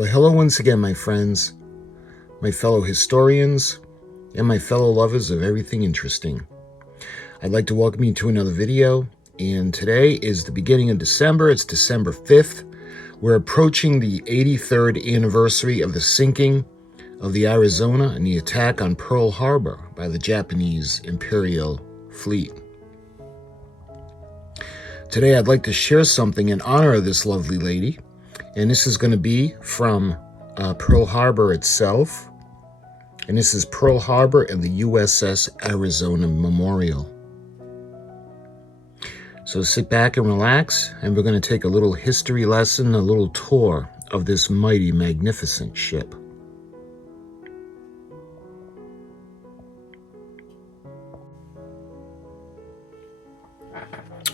Well, hello once again, my friends, my fellow historians, and my fellow lovers of everything interesting. I'd like to welcome you to another video, and today is the beginning of December. It's December 5th. We're approaching the 83rd anniversary of the sinking of the Arizona and the attack on Pearl Harbor by the Japanese Imperial Fleet. Today I'd like to share something in honor of this lovely lady, and this is going to be from Pearl Harbor itself, and this is Pearl Harbor and the USS Arizona Memorial. So sit back and relax, and we're going to take a little history lesson, a little tour of this mighty, magnificent ship.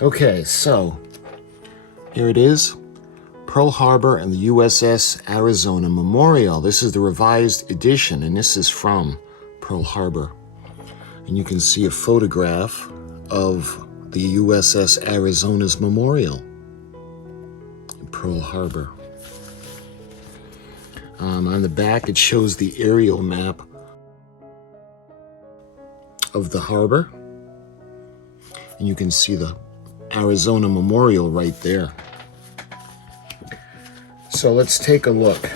Okay, so here it is, Pearl Harbor and the USS Arizona Memorial. This is the revised edition, and this is from Pearl Harbor. And you can see a photograph of the USS Arizona's Memorial in Pearl Harbor. On the back, it shows the aerial map of the harbor, and you can see the Arizona Memorial right there. So let's take a look.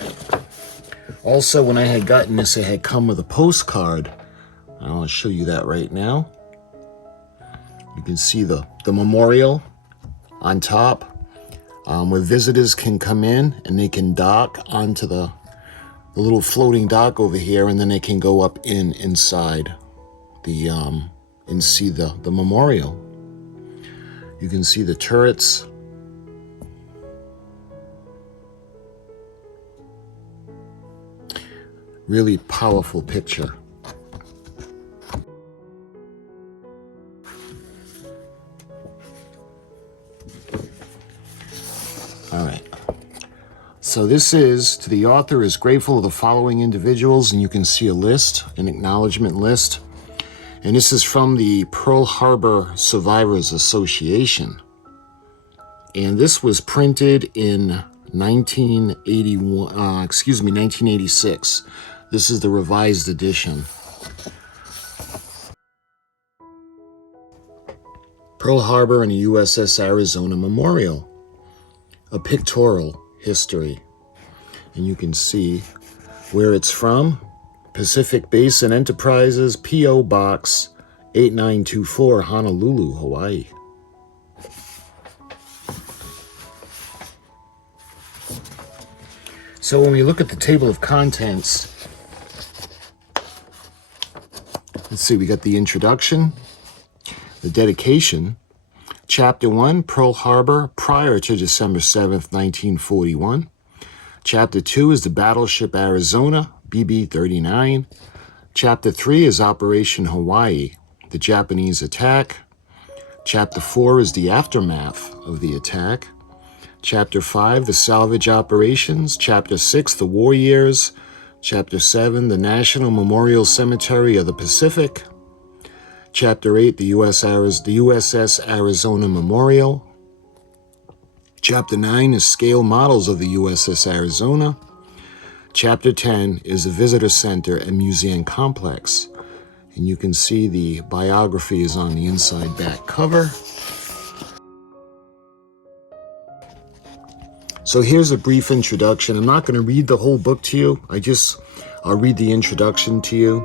Also, when I had gotten this, it had come with a postcard. I'll show you that right now. You can see the memorial on top, where visitors can come in and they can dock onto the little floating dock over here, and then they can go up inside the and see the memorial. You can see the turrets. Really powerful picture. All right. So this is, to the author, is grateful of the following individuals, and you can see a list, an acknowledgement list. And this is from the Pearl Harbor Survivors Association. And this was printed in 1986. This is the revised edition. Pearl Harbor and the USS Arizona Memorial, a pictorial history. And you can see where it's from. Pacific Basin Enterprises, P.O. Box 8924, Honolulu, Hawaii. So when we look at the table of contents, let's see, we got the introduction, the dedication, Chapter 1, Pearl Harbor prior to December 7th, 1941. Chapter 2 is the battleship Arizona, BB-39. Chapter 3 is Operation Hawaii, the Japanese attack. Chapter 4 is the aftermath of the attack. Chapter 5, the salvage operations. Chapter 6, the war years. Chapter 7, the National Memorial Cemetery of the Pacific. Chapter 8, the USS Arizona Memorial. Chapter 9 is scale models of the USS Arizona. Chapter 10 is the Visitor Center and Museum Complex. And you can see the biography is on the inside back cover. So here's a brief introduction. I'm not going to read the whole book to you. I'll read the introduction to you.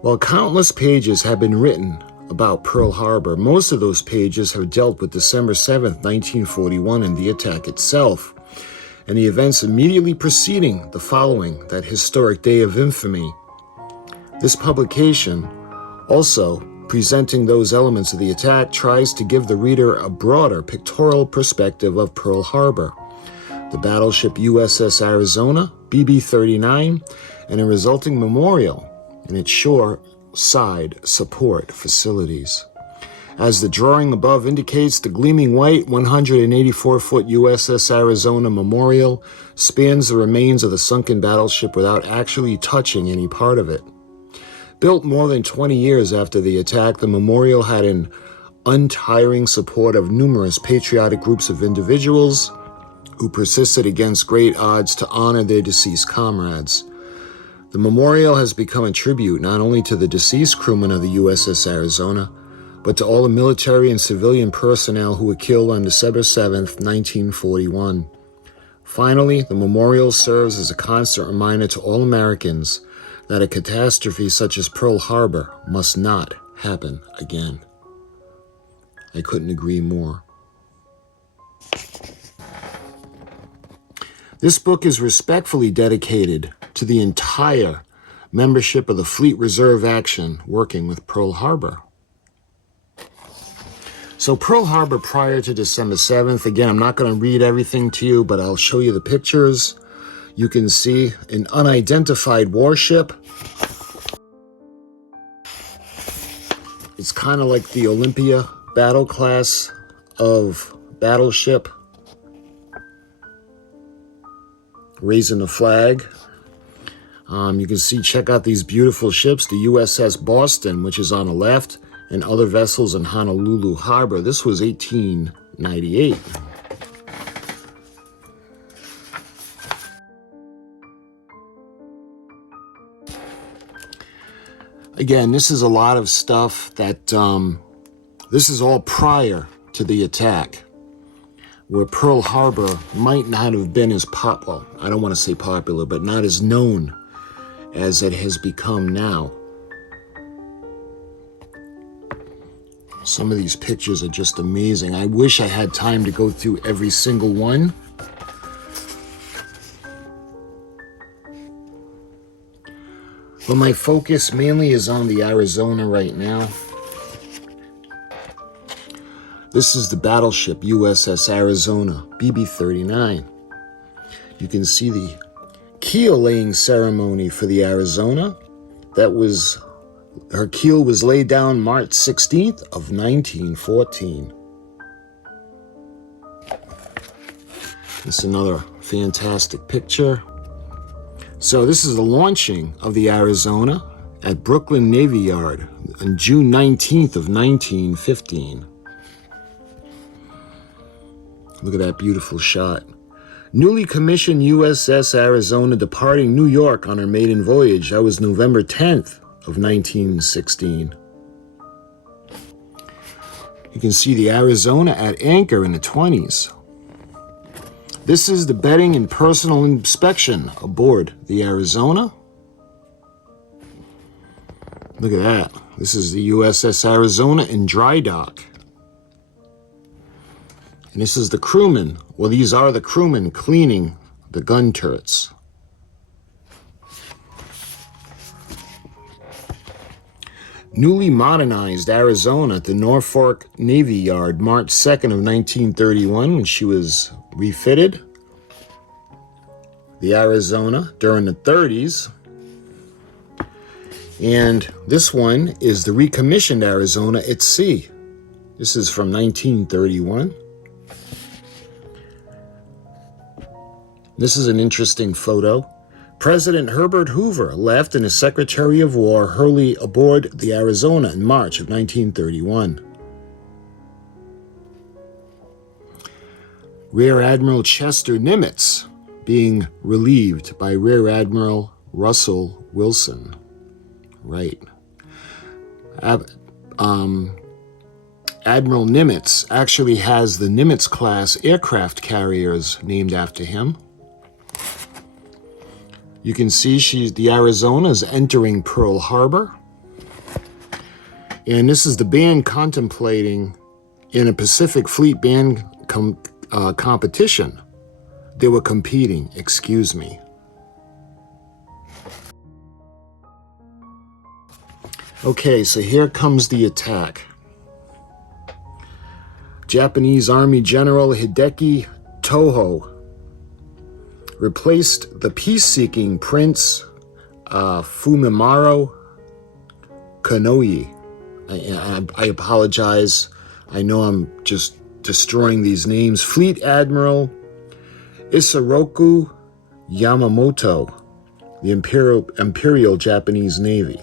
While countless pages have been written about Pearl Harbor, most of those pages have dealt with December 7th, 1941 and the attack itself, and the events immediately preceding the following that historic day of infamy. This publication, also presenting those elements of the attack, tries to give the reader a broader pictorial perspective of Pearl Harbor, the battleship USS Arizona, BB-39, and a resulting memorial and its shore-side support facilities. As the drawing above indicates, the gleaming white 184-foot USS Arizona Memorial spans the remains of the sunken battleship without actually touching any part of it. Built more than 20 years after the attack, the memorial had an untiring support of numerous patriotic groups of individuals who persisted against great odds to honor their deceased comrades. The memorial has become a tribute not only to the deceased crewmen of the USS Arizona, but to all the military and civilian personnel who were killed on December 7th, 1941. Finally, the memorial serves as a constant reminder to all Americans that a catastrophe such as Pearl Harbor must not happen again. I couldn't agree more. This book is respectfully dedicated to the entire membership of the Fleet Reserve Action working with Pearl Harbor. So Pearl Harbor prior to December 7th, again, I'm not going to read everything to you, but I'll show you the pictures. You can see an unidentified warship. It's kind of like the Olympia battle class of battleship, raising the flag. You can see, check out these beautiful ships, the USS Boston, which is on the left, and other vessels in Honolulu Harbor. This was 1898. Again, this is a lot of stuff that, this is all prior to the attack, where Pearl Harbor might not have been as well, I don't want to say popular, but not as known as it has become now. Some of these pictures are just amazing. I wish I had time to go through every single one. But my focus mainly is on the Arizona right now. This is the battleship USS Arizona, BB-39. You can see the keel laying ceremony for the Arizona. Her keel was laid down March 16th of 1914. This is another fantastic picture. So this is the launching of the Arizona at Brooklyn Navy Yard on June 19th of 1915. Look at that beautiful shot. Newly commissioned USS Arizona departing New York on her maiden voyage. That was November 10th of 1916. You can see the Arizona at anchor in the 20s. This is the bedding and personal inspection aboard the Arizona. Look at that. This is the USS Arizona in dry dock. And this is the crewmen. Well, these are the crewmen cleaning the gun turrets. Newly modernized Arizona at the Norfolk Navy Yard, March 2nd of 1931, when she was refitted. The Arizona during the 30s. And this one is the recommissioned Arizona at sea. This is from 1931. This is an interesting photo. President Herbert Hoover left and his Secretary of War Hurley aboard the Arizona in March of 1931. Rear Admiral Chester Nimitz being relieved by Rear Admiral Russell Wilson. Right. Admiral Nimitz actually has the Nimitz-class aircraft carriers named after him. You can see the Arizona is entering Pearl Harbor. And this is the band contemplating in a Pacific Fleet band competition. They were competing, excuse me. Okay, so here comes the attack. Japanese Army General Hideki Toho replaced the peace-seeking Prince Fumimaro Konoye. I apologize. I know I'm just destroying these names. Fleet Admiral Isoroku Yamamoto, the Imperial Japanese Navy.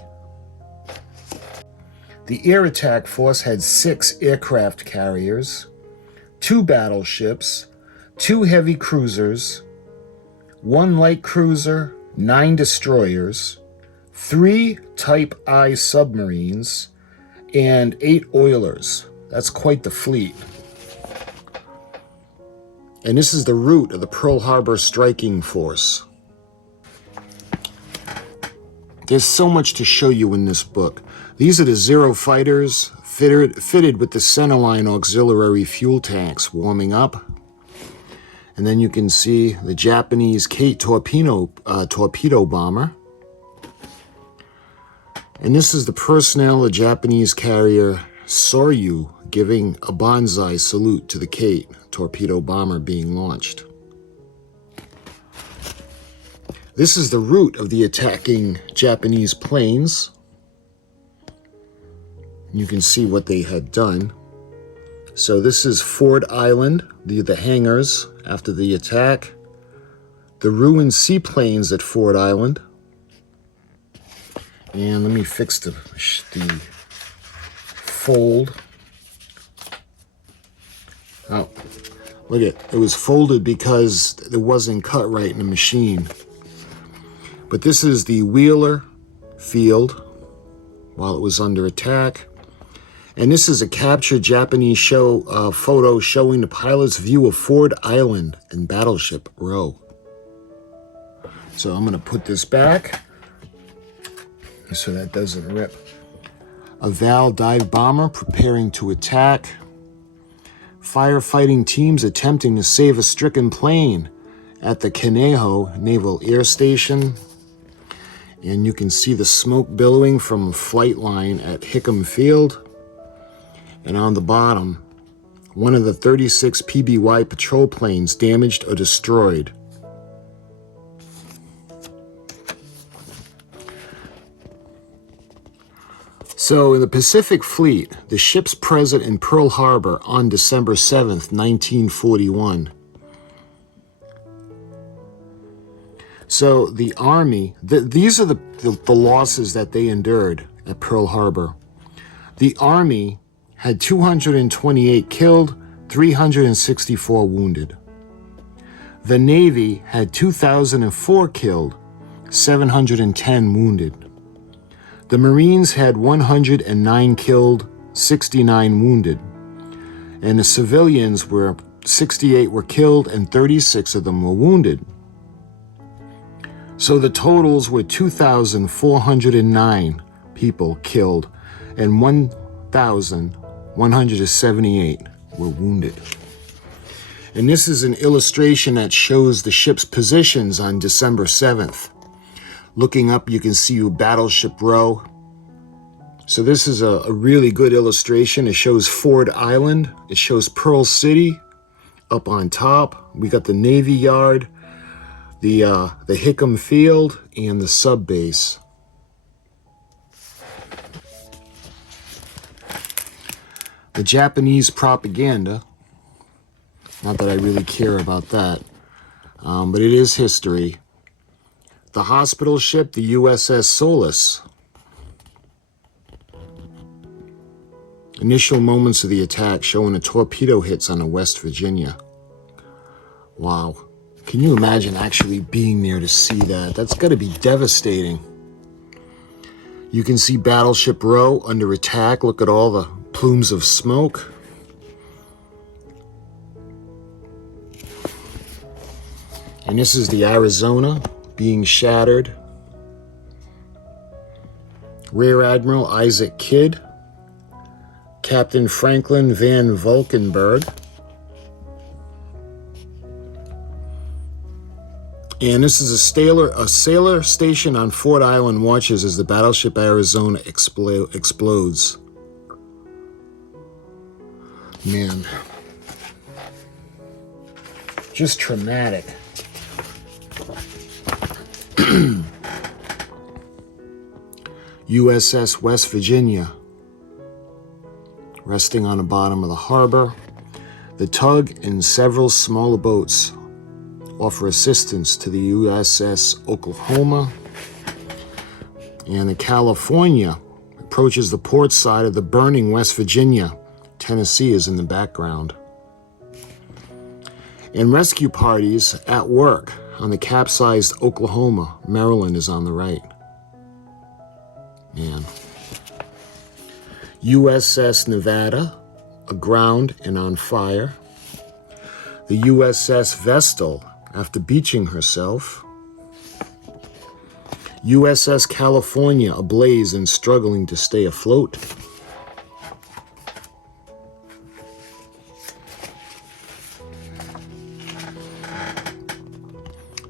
The air attack force had 6 aircraft carriers, 2 battleships, 2 heavy cruisers, 1 light cruiser, 9 destroyers, 3 Type I submarines, and 8 oilers. That's quite the fleet. And this is the route of the Pearl Harbor striking force. There's so much to show you in this book. These are the Zero fighters fitted with the centerline auxiliary fuel tanks warming up. And then you can see the Japanese Kate torpedo bomber. And this is the personnel of the Japanese carrier Soryu giving a banzai salute to the Kate torpedo bomber being launched. This is the route of the attacking Japanese planes. You can see what they had done. So this is Ford Island, the hangars after the attack. The ruined seaplanes at Ford Island. And let me fix the fold. Oh, look at it. It was folded because it wasn't cut right in the machine. But this is the Wheeler field while it was under attack. And this is a captured Japanese photo showing the pilot's view of Ford Island and Battleship Row. So I'm going to put this back so that doesn't rip. A Val dive bomber preparing to attack. Firefighting teams attempting to save a stricken plane at the Conejo Naval Air Station. And you can see the smoke billowing from a flight line at Hickam Field. And on the bottom, one of the 36 PBY patrol planes damaged or destroyed. So in the Pacific Fleet, the ships present in Pearl Harbor on December 7th, 1941. So the Army, these are the losses that they endured at Pearl Harbor. The Army had 228 killed, 364 wounded. The Navy had 2,004 killed, 710 wounded. The Marines had 109 killed, 69 wounded. And the civilians 68 were killed and 36 of them were wounded. So the totals were 2,409 people killed and 1,178 were wounded. And this is an illustration that shows the ship's positions on December 7th. Looking up, you can see Battleship Row. So this is a really good illustration. It shows Ford Island. It shows Pearl City up on top. We got the Navy Yard, the Hickam Field, and the sub base. The Japanese propaganda. Not that I really care about that, but it is history. The hospital ship, the USS Solace. Initial moments of the attack showing a torpedo hits on a West Virginia. Wow. Can you imagine actually being there to see that? That's got to be devastating. You can see Battleship Row under attack. Look at all the plumes of smoke. And this is the Arizona being shattered. Rear Admiral Isaac Kidd. Captain Franklin Van Valkenburg. And this is a sailor stationed on Ford Island watches as the battleship Arizona explodes. Man. Just traumatic. USS West Virginia, resting on the bottom of the harbor. The tug and several smaller boats offer assistance to the USS Oklahoma. And the California approaches the port side of the burning West Virginia. Tennessee is in the background. And rescue parties at work on the capsized Oklahoma. Maryland is on the right. Man. USS Nevada, aground and on fire. The USS Vestal, after beaching herself. USS California, ablaze and struggling to stay afloat.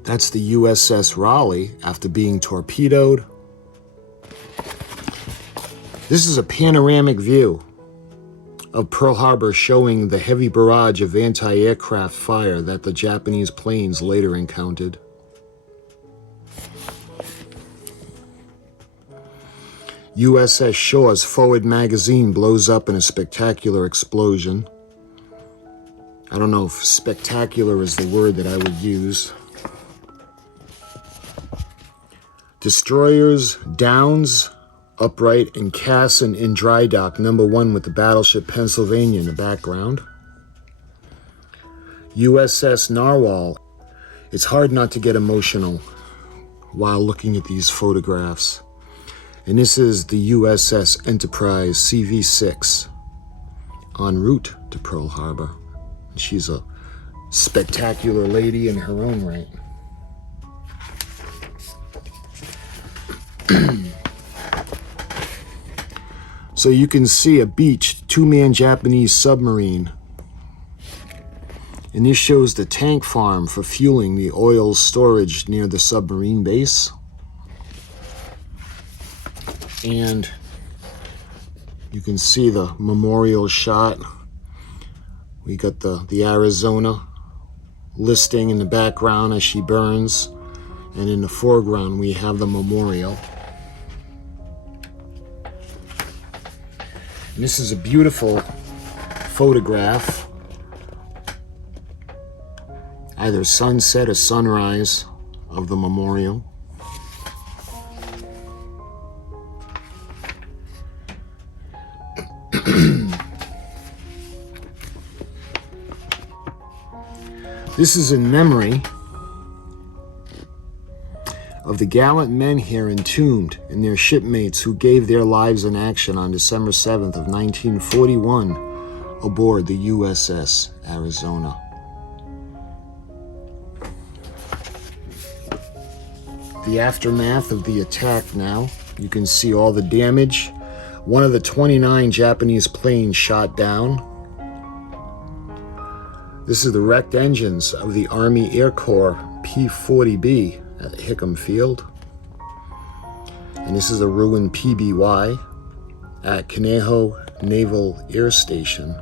That's the USS Raleigh, after being torpedoed. This is a panoramic view of Pearl Harbor, showing the heavy barrage of anti-aircraft fire that the Japanese planes later encountered. USS Shore's forward magazine blows up in a spectacular explosion. I don't know if spectacular is the word that I would use. Destroyers Downs, upright, and Cassin in dry dock, #1 with the battleship Pennsylvania in the background. USS Narwhal. It's hard not to get emotional while looking at these photographs. And this is the USS Enterprise CV-6 en route to Pearl Harbor. She's a spectacular lady in her own right. So you can see a beached two-man Japanese submarine. And this shows the tank farm for fueling the oil storage near the submarine base. And you can see the memorial shot. We got the Arizona listing in the background as she burns. And in the foreground, we have the memorial. And this is a beautiful photograph. Either sunset or sunrise of the memorial. This is in memory of the gallant men here entombed and their shipmates who gave their lives in action on December 7th of 1941 aboard the USS Arizona. The aftermath of the attack now. You can see all the damage. One of the 29 Japanese planes shot down. This is the wrecked engines of the Army Air Corps P-40B at Hickam Field. And this is a ruined PBY at Conejo Naval Air Station.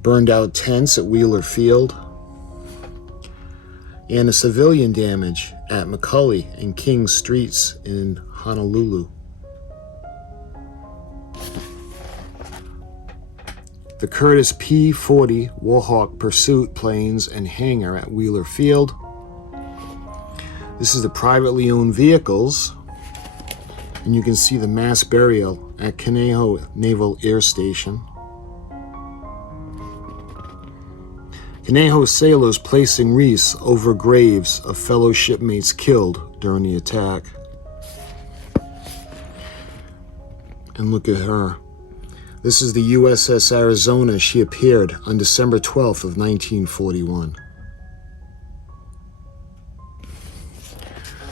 Burned out tents at Wheeler Field. And the civilian damage at McCully and King Streets in Honolulu. The Curtiss P-40 Warhawk Pursuit planes and hangar at Wheeler Field. This is the privately owned vehicles. And you can see the mass burial at Conejo Naval Air Station. Conejo sailors placing wreaths over graves of fellow shipmates killed during the attack. And look at her. This is the USS Arizona. She appeared on December 12th of 1941.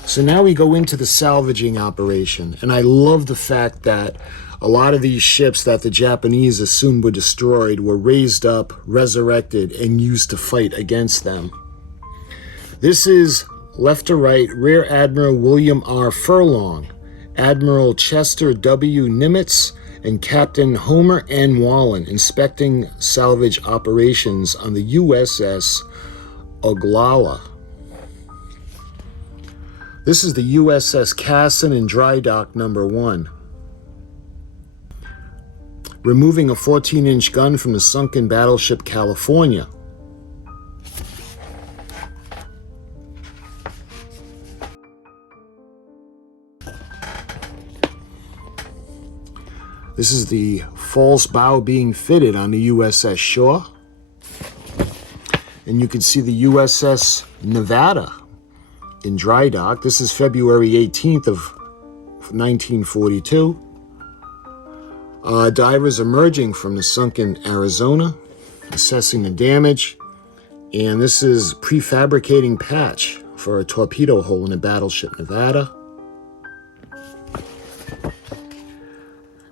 So now we go into the salvaging operation. And I love the fact that a lot of these ships that the Japanese assumed were destroyed were raised up, resurrected, and used to fight against them. This is, left to right, Rear Admiral William R. Furlong, Admiral Chester W. Nimitz, and Captain Homer N. Wallen inspecting salvage operations on the USS Oglala. This is the USS Cassin in dry dock #1. Removing a 14-inch gun from the sunken battleship California. This is the false bow being fitted on the USS Shore. And you can see the USS Nevada in dry dock. This is February 18th of 1942. Divers emerging from the sunken Arizona, assessing the damage. And this is prefabricating patch for a torpedo hole in the battleship Nevada.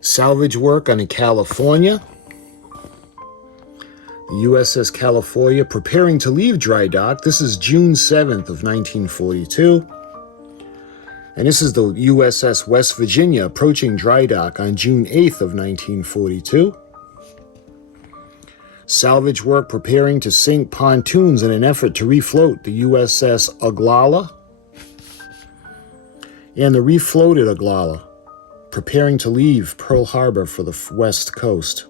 Salvage work on the California. The USS California preparing to leave dry dock. This is June 7th of 1942. And this is the USS West Virginia approaching dry dock on June 8th of 1942. Salvage work preparing to sink pontoons in an effort to refloat the USS Oglala. And the refloated Oglala preparing to leave Pearl Harbor for the west coast.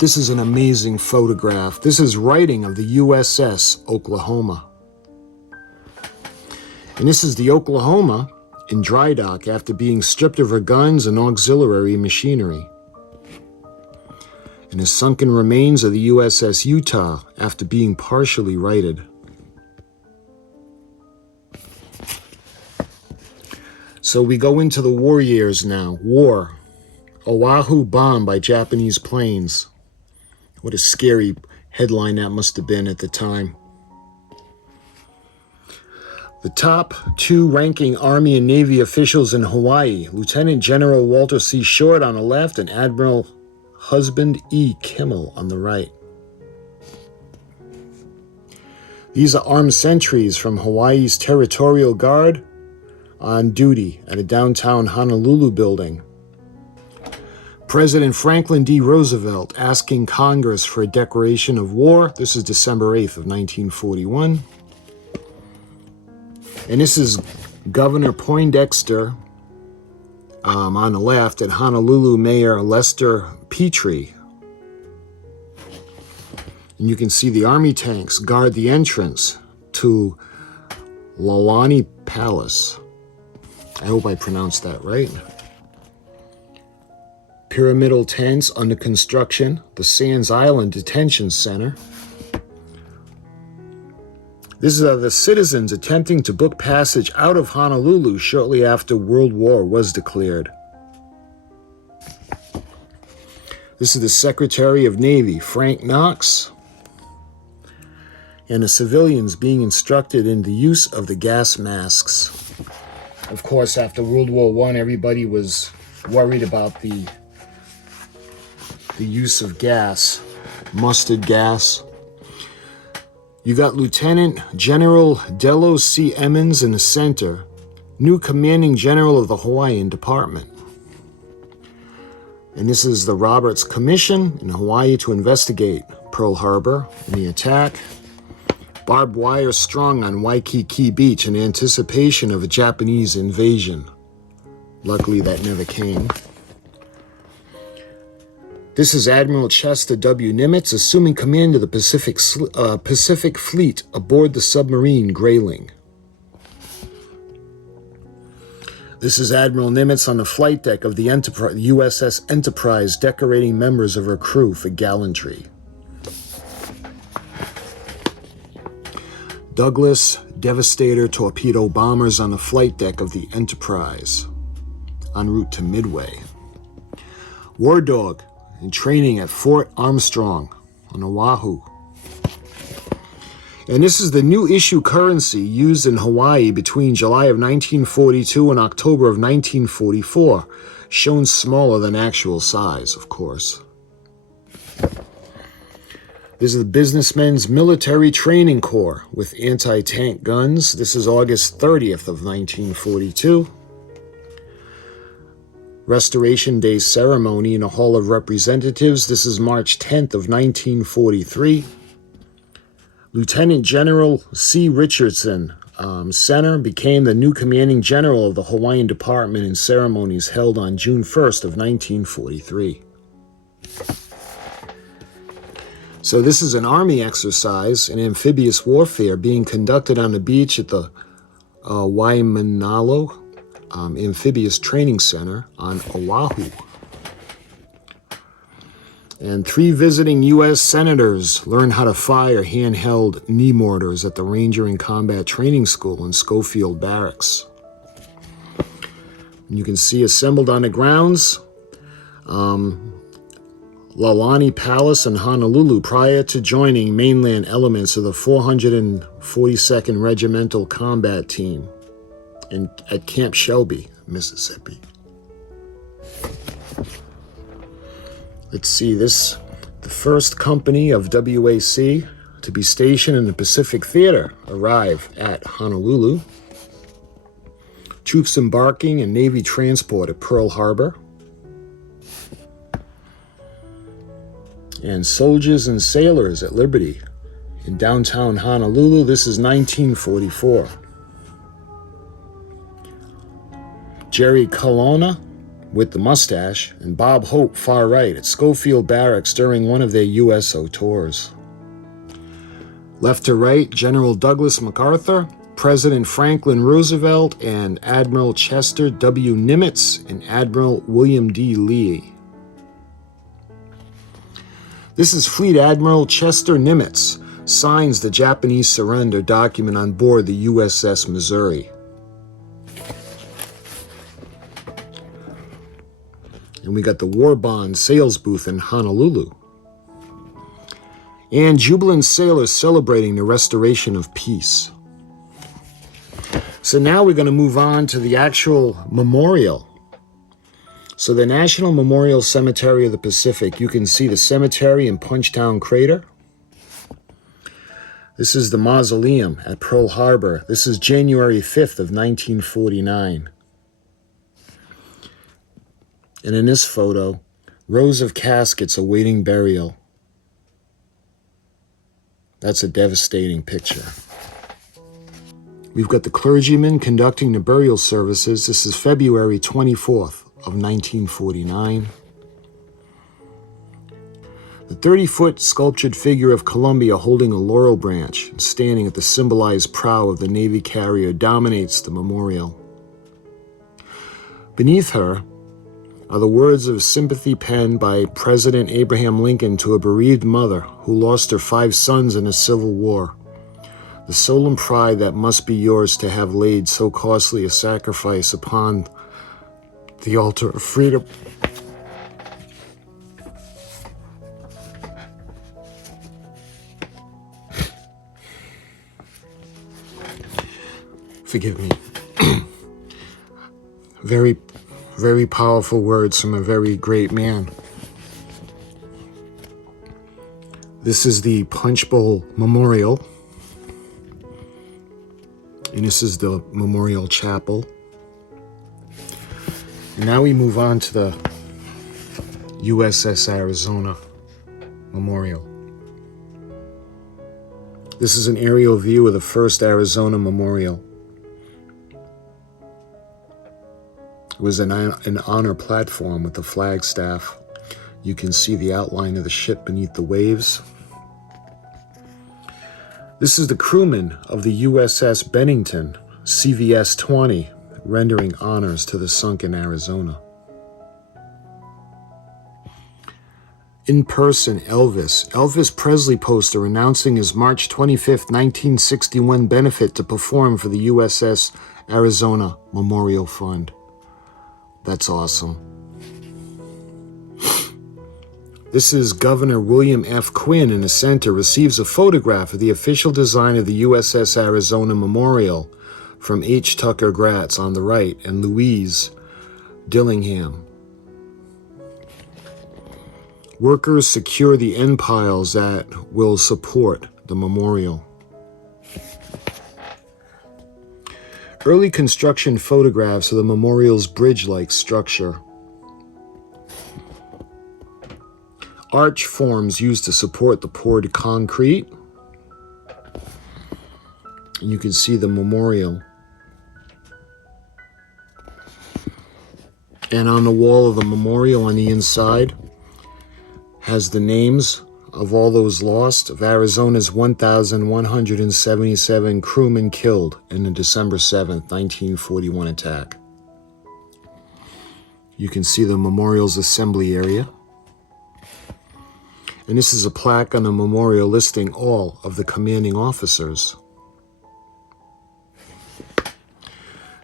This is an amazing photograph. This is writing of the USS Oklahoma. And this is the Oklahoma in dry dock after being stripped of her guns and auxiliary machinery. And the sunken remains of the USS Utah after being partially righted. So we go into the war years now. War. Oahu bombed by Japanese planes. What a scary headline that must have been at the time. The top two ranking Army and Navy officials in Hawaii, Lieutenant General Walter C. Short on the left and Admiral Husband E. Kimmel on the right. These are armed sentries from Hawaii's Territorial Guard on duty at a downtown Honolulu building. President Franklin D. Roosevelt asking Congress for a declaration of war. This is December 8th of 1941. And this is Governor Poindexter on the left and Honolulu Mayor Lester Petrie. And you can see the Army tanks guard the entrance to Laulani Palace. I hope I pronounced that right. Pyramidal tents under construction, the Sands Island Detention Center. This is the citizens attempting to book passage out of Honolulu shortly after World War was declared. This is the Secretary of Navy, Frank Knox, and the civilians being instructed in the use of the gas masks. Of course, after World War I, everybody was worried about the use of gas, mustard gas. You got Lieutenant General Delos C. Emmons in the center, new commanding general of the Hawaiian Department. And this is the Roberts Commission in Hawaii to investigate Pearl Harbor and the attack. Barbed wire strung on Waikiki Beach in anticipation of a Japanese invasion. Luckily, that never came. This is Admiral Chester W. Nimitz assuming command of the Pacific Fleet aboard the submarine Grayling. This is Admiral Nimitz on the flight deck of the USS Enterprise decorating members of her crew for gallantry. Douglas Devastator torpedo bombers on the flight deck of the Enterprise en route to Midway. War Dog in training at Fort Armstrong on Oahu. And this is the new issue currency used in Hawaii between July of 1942 and October of 1944, shown smaller than actual size, of course. This is the Businessmen's Military Training Corps with anti-tank guns. This is August 30th of 1942. Restoration Day ceremony in the Hall of Representatives. This is March 10th of 1943. Lieutenant General C. Richardson, Center, became the new commanding general of the Hawaiian Department in ceremonies held on June 1st of 1943. So this is an Army exercise in amphibious warfare being conducted on the beach at the Waimanalo Amphibious Training Center on Oahu. And 3 visiting U.S. senators learned how to fire handheld knee mortars at the Ranger and Combat Training School in Schofield Barracks. And you can see assembled on the grounds, Lalani Palace in Honolulu prior to joining mainland elements of the 442nd Regimental Combat Team at Camp Shelby, Mississippi. Let's see this. The first company of WAC to be stationed in the Pacific Theater arrive at Honolulu. Troops embarking in Navy transport at Pearl Harbor. And soldiers and sailors at Liberty in downtown Honolulu. This is 1944. Jerry Colonna with the mustache and Bob Hope far right at Schofield Barracks during one of their USO tours. Left to right, General Douglas MacArthur, President Franklin Roosevelt, and Admiral Chester W. Nimitz and Admiral William D. Lee. This is Fleet Admiral Chester Nimitz, signs the Japanese surrender document on board the USS Missouri. And we got the War Bond sales booth in Honolulu. And jubilant sailors celebrating the restoration of peace. So now we're going to move on to the actual memorial. So the National Memorial Cemetery of the Pacific, you can see the cemetery in Punchtown Crater. This is the mausoleum at Pearl Harbor. This is January 5th of 1949. And in this photo, rows of caskets awaiting burial. That's a devastating picture. We've got the clergyman conducting the burial services. This is February 24th of 1949. The 30-foot sculptured figure of Columbia holding a laurel branch and standing at the symbolized prow of the Navy carrier dominates the memorial. Beneath her are the words of sympathy penned by President Abraham Lincoln to a bereaved mother who lost her 5 sons in a civil war. The solemn pride that must be yours to have laid so costly a sacrifice upon the altar of freedom. Forgive me. Very, very powerful words from a very great man. This is the Punch Bowl Memorial. And this is the Memorial Chapel. And now we move on to the USS Arizona Memorial. This is an aerial view of the first Arizona Memorial. It was an honor platform with the flagstaff. You can see the outline of the ship beneath the waves. This is the crewman of the USS Bennington, CVS-20, rendering honors to the sunken Arizona. In person, Elvis Presley poster announcing his March 25th, 1961 benefit to perform for the USS Arizona Memorial Fund. That's awesome. This is Governor William F. Quinn in the center receives a photograph of the official design of the USS Arizona Memorial from H. Tucker Gratz on the right and Louise Dillingham. Workers secure the end piles that will support the memorial. Early construction photographs of the memorial's bridge-like structure. Arch forms used to support the poured concrete. And you can see the memorial. And on the wall of the memorial on the inside has the names of all those lost, of Arizona's 1,177 crewmen killed in the December 7th, 1941 attack. You can see the memorial's assembly area. And this is a plaque on the memorial listing all of the commanding officers.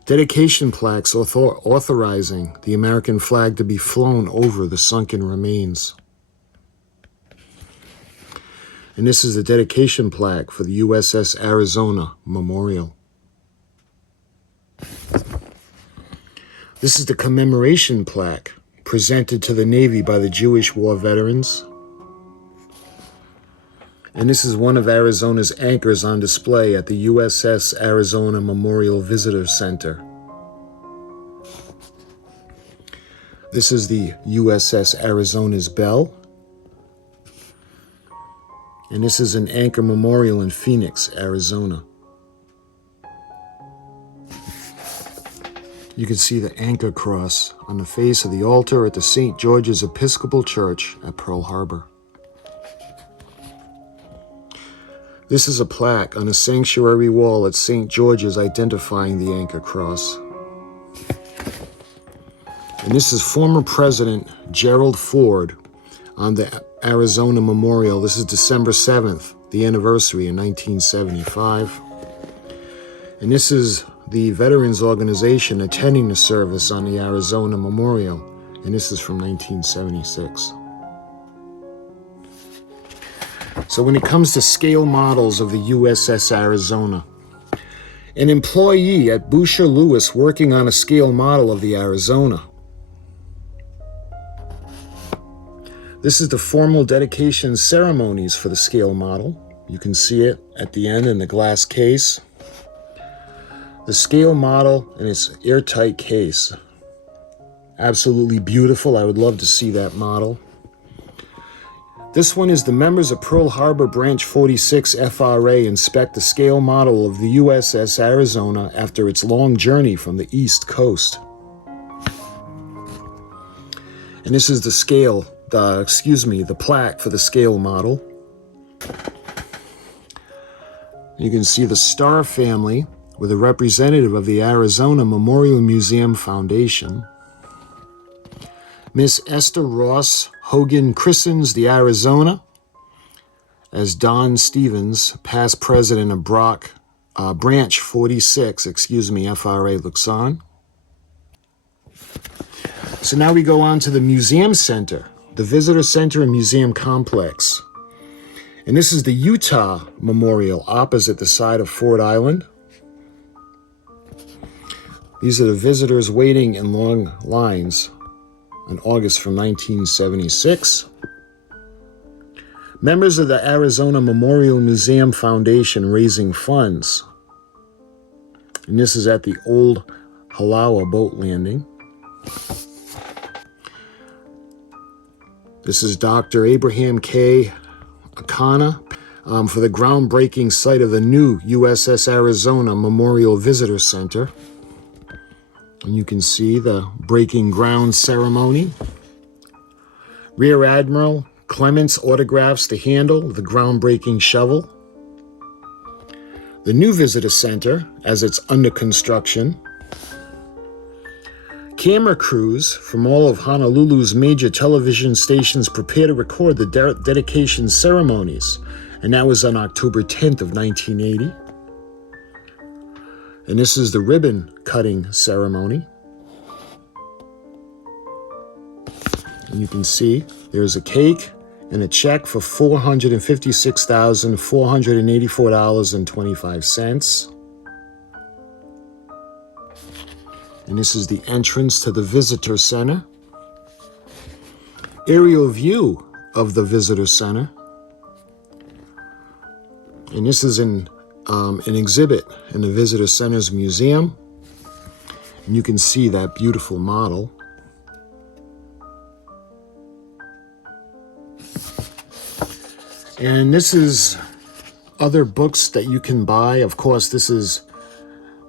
Dedication plaques authorizing the American flag to be flown over the sunken remains. And this is the dedication plaque for the USS Arizona Memorial. This is the commemoration plaque presented to the Navy by the Jewish war veterans. And this is one of Arizona's anchors on display at the USS Arizona Memorial Visitor Center. This is the USS Arizona's bell. And this is an anchor memorial in Phoenix, Arizona. You can see the anchor cross on the face of the altar at the St. George's Episcopal Church at Pearl Harbor. This is a plaque on a sanctuary wall at St. George's identifying the anchor cross. And this is former President Gerald Ford on the Arizona Memorial. This is December 7th, the anniversary in 1975. And this is the Veterans Organization attending the service on the Arizona Memorial. And this is from 1976. So when it comes to scale models of the USS Arizona, an employee at Boucher Lewis working on a scale model of the Arizona. This is the formal dedication ceremonies for the scale model. You can see it at the end in the glass case. The scale model in its airtight case. Absolutely beautiful. I would love to see that model. This one is the members of Pearl Harbor Branch 46 FRA inspect the scale model of the USS Arizona after its long journey from the East Coast. And this is the scale, the plaque for the scale model. You can see the Star family with a representative of the Arizona Memorial Museum Foundation. Miss Esther Ross Hogan christens the Arizona as Don Stevens, past president of Branch 46, FRA looks on. So now we go on to the Museum Center, the Visitor Center and Museum Complex. And this is the Utah Memorial opposite the side of Ford Island. These are the visitors waiting in long lines in August from 1976. Members of the Arizona Memorial Museum Foundation raising funds. And this is at the old Halawa boat landing. This is Dr. Abraham K. Akana for the groundbreaking site of the new USS Arizona Memorial Visitor Center. And you can see the breaking ground ceremony. Rear Admiral Clements autographs the handle of the groundbreaking shovel. The new visitor center as it's under construction. Camera crews from all of Honolulu's major television stations prepare to record the dedication ceremonies. And that was on October 10th of 1980. And this is the ribbon cutting ceremony. And you can see there's a cake and a check for $456,484.25. And this is the entrance to the Visitor Center. Aerial view of the Visitor Center. And this is an exhibit in the Visitor Center's museum. And you can see that beautiful model. And this is other books that you can buy. Of course, this is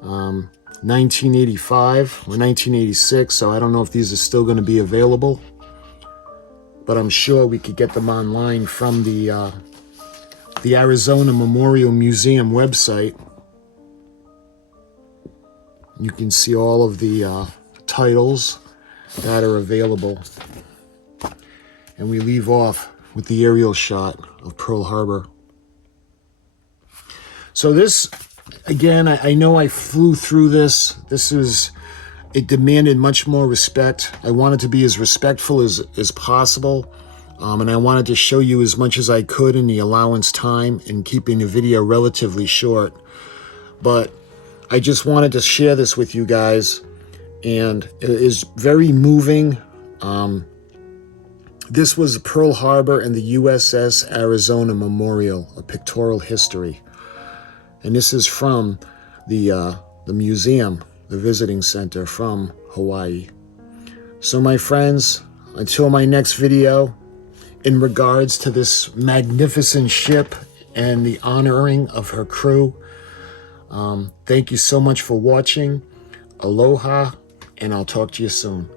1985 or 1986, so I don't know if these are still going to be available. But I'm sure we could get them online from the Arizona Memorial Museum website. You can see all of the titles that are available. And we leave off with the aerial shot of Pearl Harbor. So this, again, I know I flew through this. It demanded much more respect. I wanted to be as respectful as possible. And I wanted to show you as much as I could in the allowance time and keeping the video relatively short. But I just wanted to share this with you guys. And it is very moving. This was Pearl Harbor and the USS Arizona Memorial, a pictorial history. And this is from the museum, the visiting center from Hawaii. So my friends, until my next video, in regards to this magnificent ship and the honoring of her crew, thank you so much for watching. Aloha, and I'll talk to you soon.